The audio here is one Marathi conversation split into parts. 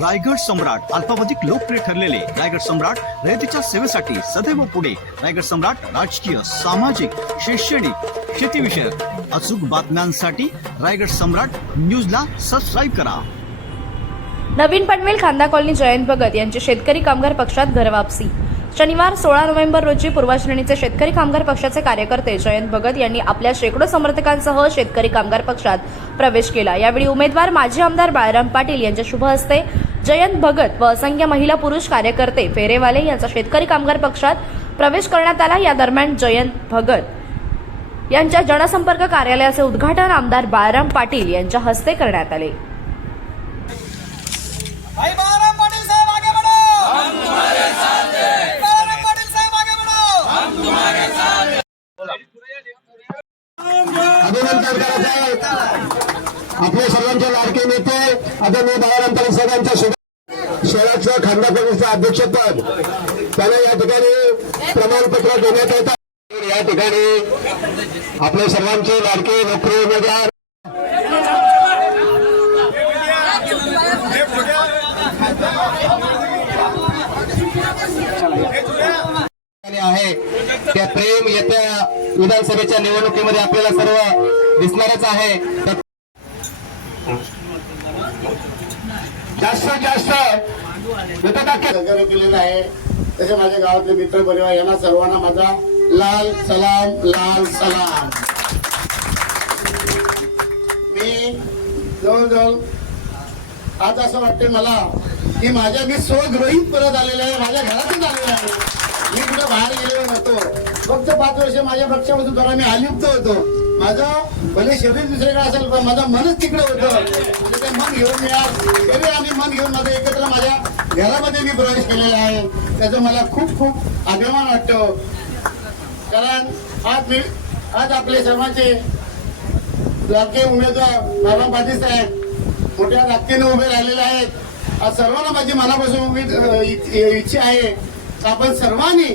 रायगड सम्राट अल्पावधिक लोकप्रिय ठरलेले रायगड सम्राट रयतेच्या सेवेसाठी सदैव पुढे. रायगड सम्राट राजकीय सामाजिक शैक्षणिक शेतीविषयक अचूक बातम्यांसाठी रायगड सम्राट न्यूजला सबस्क्राईब करा. नवीन पनवेल खांदा कॉलनी जयंत भगत यांची शेतकरी कामगार पक्षात घरवापसी शनिवार सोळा नोव्हेंबर रोजी पूर्व श्रेणीचे शेतकरी कामगार पक्षाचे कार्यकर्ते जयंत भगत यांनी आपल्या शेकडो समर्थकांसह शेतकरी कामगार पक्षात प्रवेश केला. यावेळी उमेदवार माजी आमदार बाळराम पाटील यांच्या शुभ हस्ते जयंत भगत व असंख्य महिला पुरुष कार्यकर्ते फेरेवाले यांचा शेतकरी कामगार पक्षात प्रवेश करण्यात आला. या दरम्यान जयंत भगत यांच्या जनसंपर्क कार्यालयाचे उद्घाटन आमदार बाळाराम पाटील यांच्या हस्ते करण्यात आले. भाई बाराम पाटिल साहब आगे बढ़ो! हम तुम्हारे साथ हैं बाराम पाटिल साहब आगे बढ़ो! हम तुम्हारे अभिनंदन करायचं आहे. आपले सर्वांचे लाडके नेते आदरणीय बाळाराम पाटील साहेबांच्या शुभ शहराचं खांदा प्रदेशचं अध्यक्षपद. त्याला या ठिकाणी प्रमाणपत्र देण्यात येतं. या ठिकाणी आपले सर्वांचे लाडके नोकरी उमेदवार. आहे. त्या प्रेम येत्या विधानसभेच्या निवडणुकीमध्ये आपल्याला सर्व दिसणारच आहे. तर जास्तीत जास्त सहकार्य केलेलं आहे. तसे माझ्या गावातले मित्र परिवार यांना सर्वांना माझा लाल सलाम लाल सलाम. मी जवळजवळ आज असं वाटते मला की माझ्या मी स्वगृहित परत आलेलो आहे माझ्या घरातून आलेलो आहे. मी कुठे बाहेर गेलेलो नव्हतो. फक्त पाच वर्ष माझ्या पक्षापासून जरा मी आलिप्त होतो. माझं भले शरीर दुसरीकडे असेल पण माझं मनच तिकडे होतं. म्हणजे ते मन घेऊन मिळाल. शरीर आणि मन घेऊन माझं एकत्र माझ्या घरामध्ये मी प्रवेश केलेला आहे. त्याचं मला खूप खूप अभिमान वाटतो. कारण आज मी आज आपले सर्वांचे लाडके उमेदवार बाबा पाटील साहेब मोठ्या ताकदीने उभे राहिलेले आहेत. आज सर्वांना माझी मनापासून उमेद इच्छा आहे आपण सर्वांनी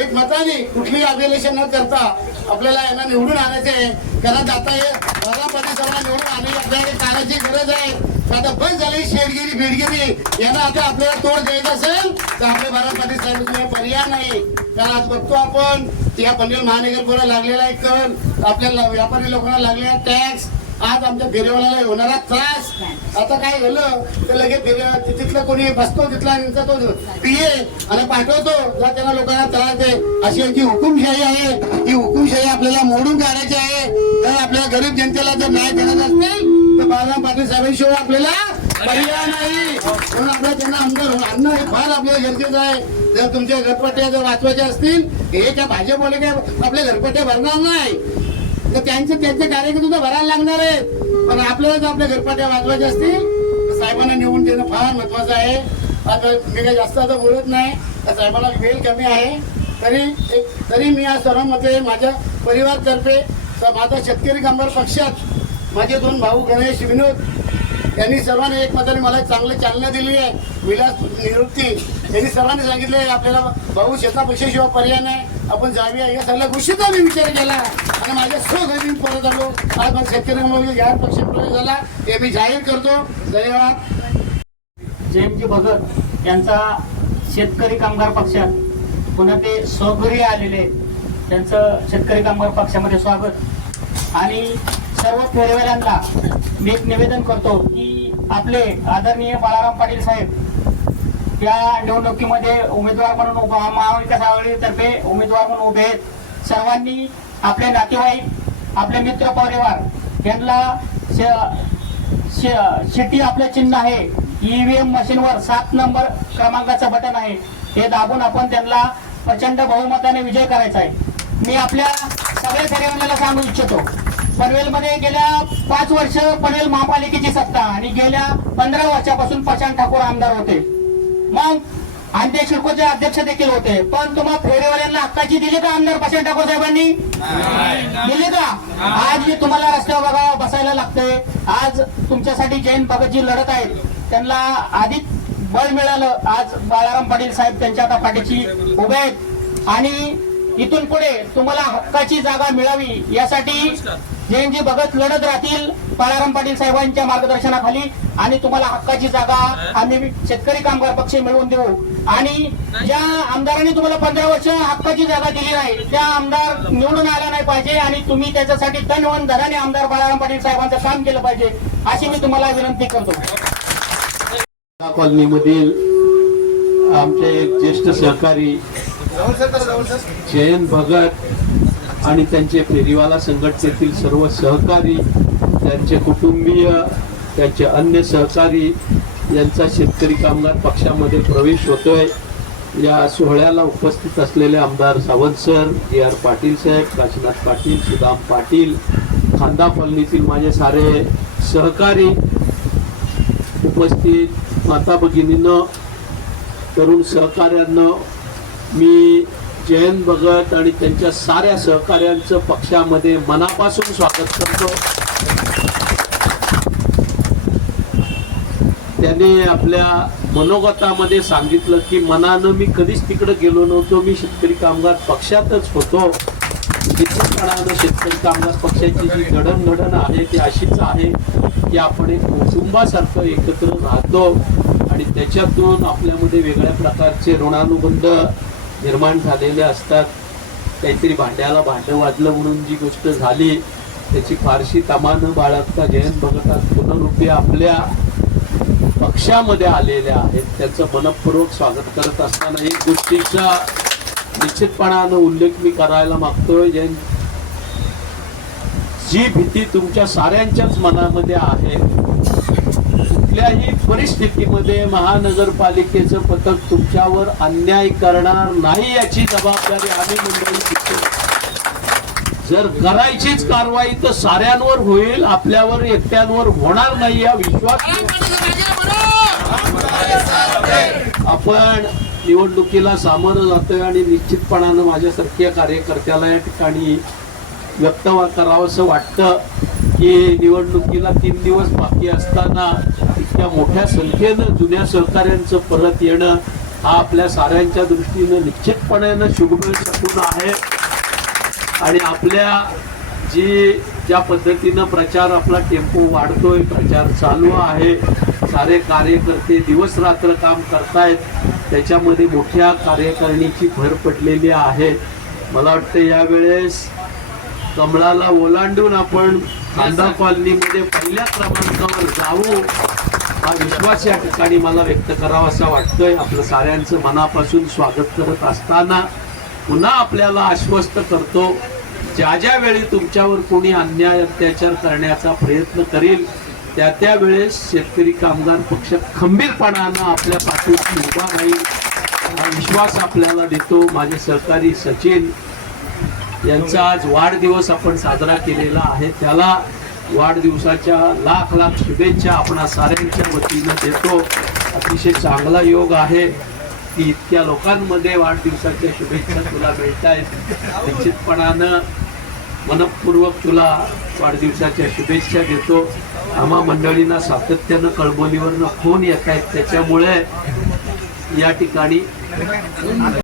एक मताने कुठलीही अभिलेशन न करता आपल्याला यांना निवडून आणायचे आहे. कारण आता हे बाबा पाटील साहेबांना निवडून आणणे आपल्याकडे कानाची गरज आहे. आता बस झाली शेडगिरी बिडगिरी यांना आता आपल्याला तोड द्यायचं असेल तर आपले बारा पाटील साहेब पर्याय नाही. कारण आज बघतो आपण. या पनवेल महानगरपुरा लागलेला आहे कर आपल्याला व्यापारी लोकांना लागलेला टॅक्स आज आमच्या फेरीवाल्याला होणारा त्रास. आता काय झालं तर लगेच तिथलं कोणी बसतो तिथला तो पिये आणि पाठवतो. त्यांना लोकांना त्रास दे. अशी यांची हुकुमशाही आहे. ही हुकुमशाही आपल्याला मोडून काढायची आहे. तर आपल्या गरीब जनतेला जर न्याय देणार असेल बाळाराम पाटील साहेबांशिवाय आपल्याला पर्याय नाही. म्हणून आपल्याला त्यांना आमदार आणणं हे फार आपल्याला गरजेचं आहे. जर तुमच्या घरपट्ट्या जर वाचवायच्या असतील हे त्या भाजपवाले काय आपल्या घरपट्ट्या भरणार नाही. तर त्यांचे त्यांचे कार्यक्रम तर भरायला लागणार आहेत. पण आपल्याला जर आपल्या घरपाट्या वाचवायच्या असतील तर साहेबांना निवडून देणं फार महत्वाचं आहे. आता मी काही जास्त आता बोलत नाही तर साहेबांना वेळ कमी आहे. तरी एक तरी मी आज सर्वांमध्ये माझ्या परिवारतर्फे माझा शेतकरी कामगार पक्षात माझे दोन भाऊ गणेश विनोद यांनी सर्वांनी एक मताने मला चांगली चालना दिली आहे. विलास निवृत्ती यांनी सर्वांनी सांगितले आपल्याला भाऊ शेतापेक्षाशिवाय पर्याय नाही. आपण जाऊया. या सगळ्या गोष्टीचा मी विचार केला. आणि माझ्या स्वघरी मी परत आलो आज माझा शेतकरी कामगार जाहीर पक्ष प्रवेश झाला. हे मी जाहीर करतो. धन्यवाद. जयंती भगत यांचा शेतकरी कामगार पक्षात पुन्हा ते स्वघरी आलेले त्यांचं शेतकरी कामगार पक्षामध्ये स्वागत. आणि सर्व फेरवेल्यांना मी एक निवेदन करतो की आपले आदरणीय बाळाराम पाटील साहेब या निवडणुकीमध्ये उमेदवार म्हणून उभा महाविकास आघाडीतर्फे उमेदवार म्हणून उभे आहेत. सर्वांनी आपले नातेवाईक आपले मित्र परिवार यांना श- श- शिट्टी आपलं चिन्ह आहे. ईव्हीएम मशीनवर सात नंबर क्रमांकाचं बटन आहे. हे दाबून आपण त्यांना प्रचंड बहुमताने विजय करायचा आहे. मी आपल्या सगळ्या फेऱ्यावाल्याला सांगू इच्छितो. पनवेलमध्ये गेल्या पाच वर्ष पनवेल महापालिकेची सत्ता आणि गेल्या पंधरा वर्षापासून प्रशांत ठाकूर आमदार होते. मग ते शिडकोचे अध्यक्ष देखील होते. पण तुम्हाला फेरीवाल्यांना हक्काची दिली का आमदार प्रशांत ठाकूर साहेबांनी? दिली का? आज जे तुम्हाला रस्त्यावर बघा बसायला लागतंय आज तुमच्यासाठी जैन भगतजी लढत आहेत. त्यांना अधिक बळ मिळालं. आज बाळाराम पाटील साहेब त्यांच्या आता पाठीची उभे आहेत. आणि इथून पुढे तुम्हाला हक्काची जागा मिळावी यासाठी जयंतजी भगत लढत राहतील बाळाराम पाटील साहेबांच्या मार्गदर्शनाखाली. आणि तुम्हाला हक्काची जागा आम्ही शेतकरी कामगार पक्ष मिळवून देऊ. आणि ज्या आमदारांनी तुम्हाला पंधरा वर्ष हक्काची जागा दिली नाही त्या आमदार निवडून आला नाही पाहिजे आणि तुम्ही त्याच्यासाठी तनवन धनाने आमदार बाळाराम पाटील साहेबांचं काम केलं पाहिजे अशी मी तुम्हाला विनंती करतो. कॉलनीमधील आमचे एक ज्येष्ठ सहकारी जयंत भगत आणि त्यांचे फेरीवाला संघटनेतील सर्व सहकारी त्यांचे कुटुंबीय त्यांचे अन्य सहकारी यांचा शेतकरी कामगार पक्षामध्ये प्रवेश होतोय. या सोहळ्याला उपस्थित असलेले आमदार Sawant sir J R Patil साहेब काशीनाथ पाटील सुदाम पाटील खांदा कॉलनीतील माझे सारे सहकारी उपस्थित माता भगिनीनं तरुण सहकाऱ्यांना मी जयंत भगत आणि त्यांच्या साऱ्या सहकाऱ्यांचं पक्षामध्ये मनापासून स्वागत करतो. त्याने आपल्या मनोगतामध्ये सांगितलं की मनानं मी कधीच तिकडे गेलो नव्हतो. मी शेतकरी कामगार पक्षातच होतो. निश्चितपणानं शेतकरी कामगार पक्षाची जी घडणघडण आहे ती अशीच आहे की आपण एक कुटुंबासारखं एकत्र राहतो आणि त्याच्यातून आपल्यामध्ये वेगळ्या प्रकारचे ऋणानुबंध निर्माण झालेले असतात. काहीतरी भांड्याला भांडं वाजलं म्हणून जी गोष्ट झाली त्याची फारशी तमानं बाळगता जयंत भगतात. पुनरुपी आपल्या पक्षामध्ये आलेल्या आहेत. त्यांचं मनपूर्वक स्वागत करत असताना एक गोष्टीचा निश्चितपणानं उल्लेख मी करायला मागतोय जयंत जी भीती तुमच्या साऱ्यांच्याच मनामध्ये आहे कुठल्याही परिस्थितीमध्ये महानगरपालिकेचं पथक तुमच्यावर अन्याय करणार नाही याची जबाबदारी आम्ही मंडळी घेतो. जर करायचीच कारवाई तर साऱ्यांवर होईल आपल्यावर एकट्यांवर होणार नाही या विश्वास. आपण निवडणुकीला सामोरं जातोय आणि निश्चितपणानं माझ्यासारख्या कार्यकर्त्याला या ठिकाणी व्यक्त वा- करावंसं वाटतं की निवडणुकीला तीन दिवस बाकी असताना त्या मोठ्या संख्येनं जुन्या सहकाऱ्यांचं परत येणं हा आपल्या साऱ्यांच्या दृष्टीनं निश्चितपणानं शुभवेळ शकून आहे. आणि आपल्या जी ज्या पद्धतीनं प्रचार आपला टेम्पो वाढतोय प्रचार चालू आहे सारे कार्यकर्ते दिवस रात्र काम करतायत त्याच्यामध्ये मोठ्या कार्यकारिणीची भर पडलेली आहे. मला वाटतं यावेळेस कमळाला ओलांडून आपण कांदा कॉलनीमध्ये पहिल्या क्रमांकावर जाऊ. हा विश्वास या ठिकाणी मला व्यक्त करावा असा वाटतोय. आपलं साऱ्यांचं मनापासून स्वागत करत असताना पुन्हा आपल्याला आश्वस्त करतो ज्या ज्या वेळी तुमच्यावर कोणी अन्याय अत्याचार करण्याचा प्रयत्न करील त्या त्या वेळेस शेतकरी कामगार पक्ष खंबीरपणानं आपल्या पाठीशी उभा राहील. हा विश्वास आपल्याला देतो. माझे सहकारी सचिन यांचा आज वाढदिवस आपण साजरा केलेला आहे. त्याला वाढदिवसाच्या लाख लाख शुभेच्छा आपण साऱ्यांच्या वतीनं देतो. अतिशय चांगला योग आहे की इतक्या लोकांमध्ये वाढदिवसाच्या शुभेच्छा तुला मिळत आहेत. निश्चितपणानं मनपूर्वक तुला वाढदिवसाच्या शुभेच्छा देतो. आम्हा मंडळींना सातत्यानं कळबोलीवरनं फोन येत आहेत. त्याच्यामुळे या ठिकाणी